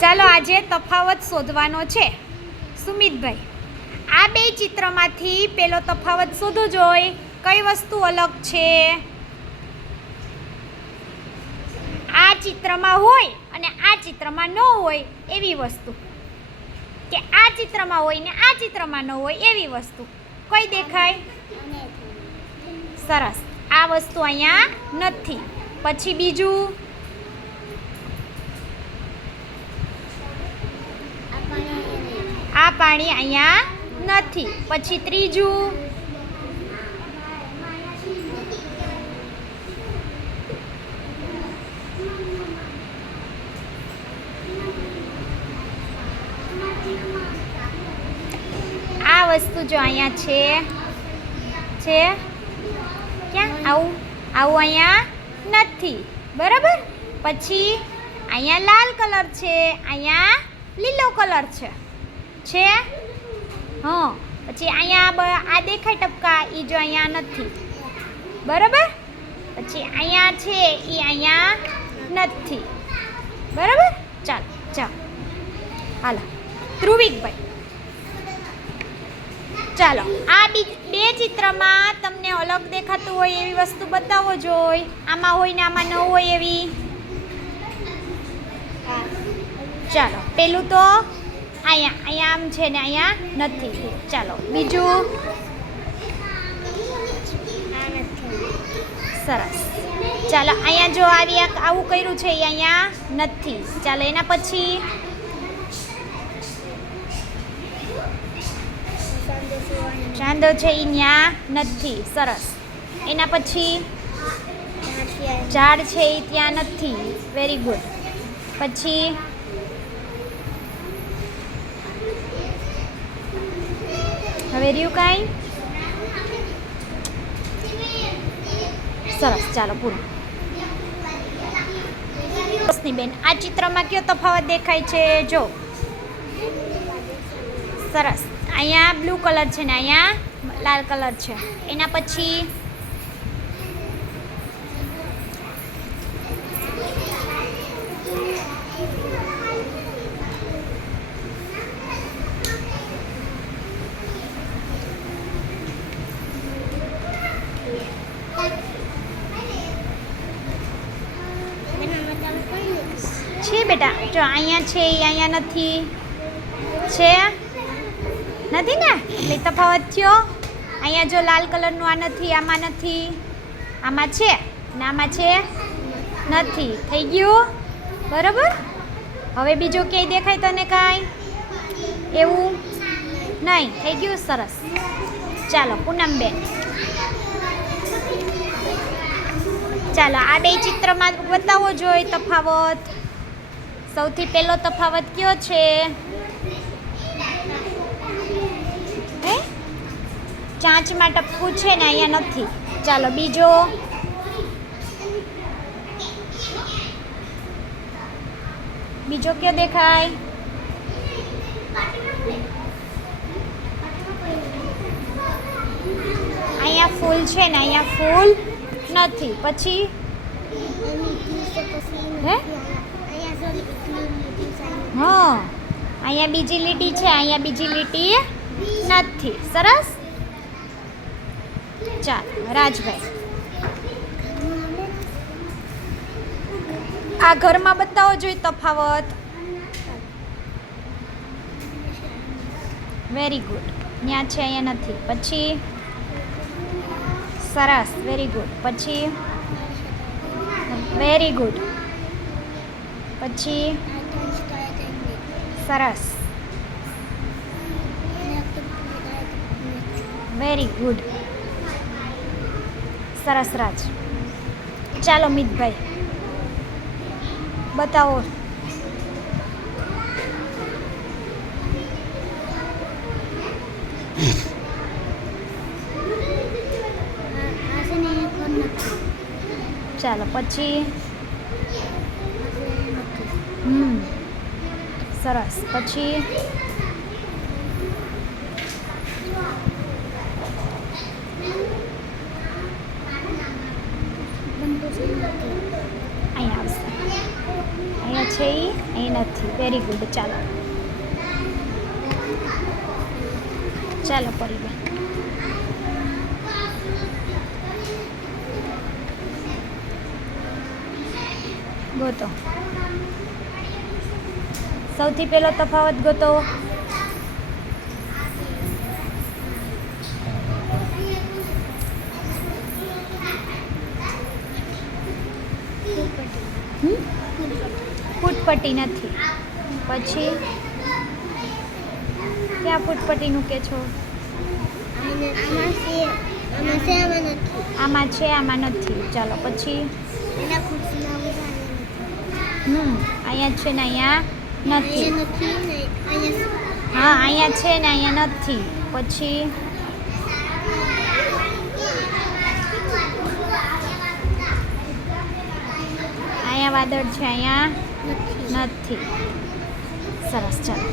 ચાલો આજે તફાવત શોધવાનો છે. સુમિતભાઈ, આ બે ચિત્રમાંથી પેલો તફાવત શોધો જોઈ. કઈ વસ્તુ અલગ છે? આ ચિત્રમાં હોય અને આ ચિત્રમાં ન હોય એવી વસ્તુ, કે આ ચિત્રમાં હોય ને આ ચિત્રમાં ન હોય એવી વસ્તુ કઈ દેખાય? સરસ, આ વસ્તુ અહીંયા નથી. પછી બીજું, આ પાણી અહીંયા નથી. પછી ત્રીજું, આ વસ્તુ જો અહીંયા છે ક્યાં? આવું અહીંયા નથી. બરાબર. પછી અહીંયા લાલ કલર છે, અહીંયા લીલો કલર છે. હા. પછી અહીંયા આ દેખાય ટપકા, એ જો અહીંયા નથી. બરાબર. પછી અહીંયા છે, એ અહીંયા નથી. બરાબર. ચાલો હાલો ધ્રુવિકભાઈ, ચાલો આ બે ચિત્રમાં તમને અલગ દેખાતું હોય એવી વસ્તુ બતાવો જોઈ. આમાં હોય ને આમાં ન હોય એવી. ચાલો પેલું તો અહીંયા આમ છે ને અહીંયા નથી. ચાલો બીજું. સરસ. ચાલો અહીંયા જો આવું કર્યું છે એ અહીંયા નથી. ચાલો એના પછી ચાંદો છે એ ત્યાં નથી. સરસ. એના પછી ઝાડ છે એ ત્યાં નથી. Very good. પછી હવે રહ્યું કાંઈ? સરસ. ચાલો પૂરું. બેન, આ ચિત્રમાં કયો તફાવત દેખાય છે? જો સરસ. અહીંયા બ્લુ કલર છે ને અહીંયા લાલ કલર છે. એના પછી છે બેટા, જો અહીંયા છે એ અહીંયા નથી. છે નથી ને, એટલે તફાવત થયો. અહીંયા જો લાલ કલરનું આ નથી, આમાં નથી, આમાં છે ને આમાં છે નથી. થઈ ગયું. બરાબર. હવે બીજું ક્યાંય દેખાય તને કાંઈ એવું નહીં? થઈ ગયું. સરસ. ચાલો પૂનમબેન, ચાલો આ બે ચિત્રમાં બતાવો જોઈ તફાવત. સૌથી પહેલો તફાવત કયો છે? ચાંચમાં ટપકું છે ને અહીંયા નથી. ચાલો બીજો. બીજો કયો દેખાય? અહીંયા ફૂલ છે ને અહીંયા ફૂલ નથી. પછી હા, અહીંયા બીજી લીટી છે, અહીંયા બીજી લીટી નથી. સરસ. ચાલો રાજભાઈ, આ ઘરમાં બતાવો જોઈએ તફાવત. Very good. ત્યાં છે અહીંયા નથી. પછી સરસ. Very good. પછી વેરી ગુડ. પછી સરસ. Very good. સરસ રાજ. ચાલો મિતભાઈ બતાવો. ચાલો પછી સરસ. પછી અહીંયા આવશે. અહીંયા છે એ એ નથી. Very good. ચાલો ચાલો પરિવાર. ગોતો. સૌથી પહેલો તફાવત ગોતો. ફૂટપટ્ટી નથી. પછી ક્યાં ફૂટપટ્ટીનું કે છો? આમાં છે, આમાં નથી. ચાલો પછી અહીંયા છે ને અહીંયા નથી. હા, અહીંયા છે ને અહીંયા નથી. પછી અહીંયા વાદળ છે, અહીંયા નથી. સરસ. ચાલો.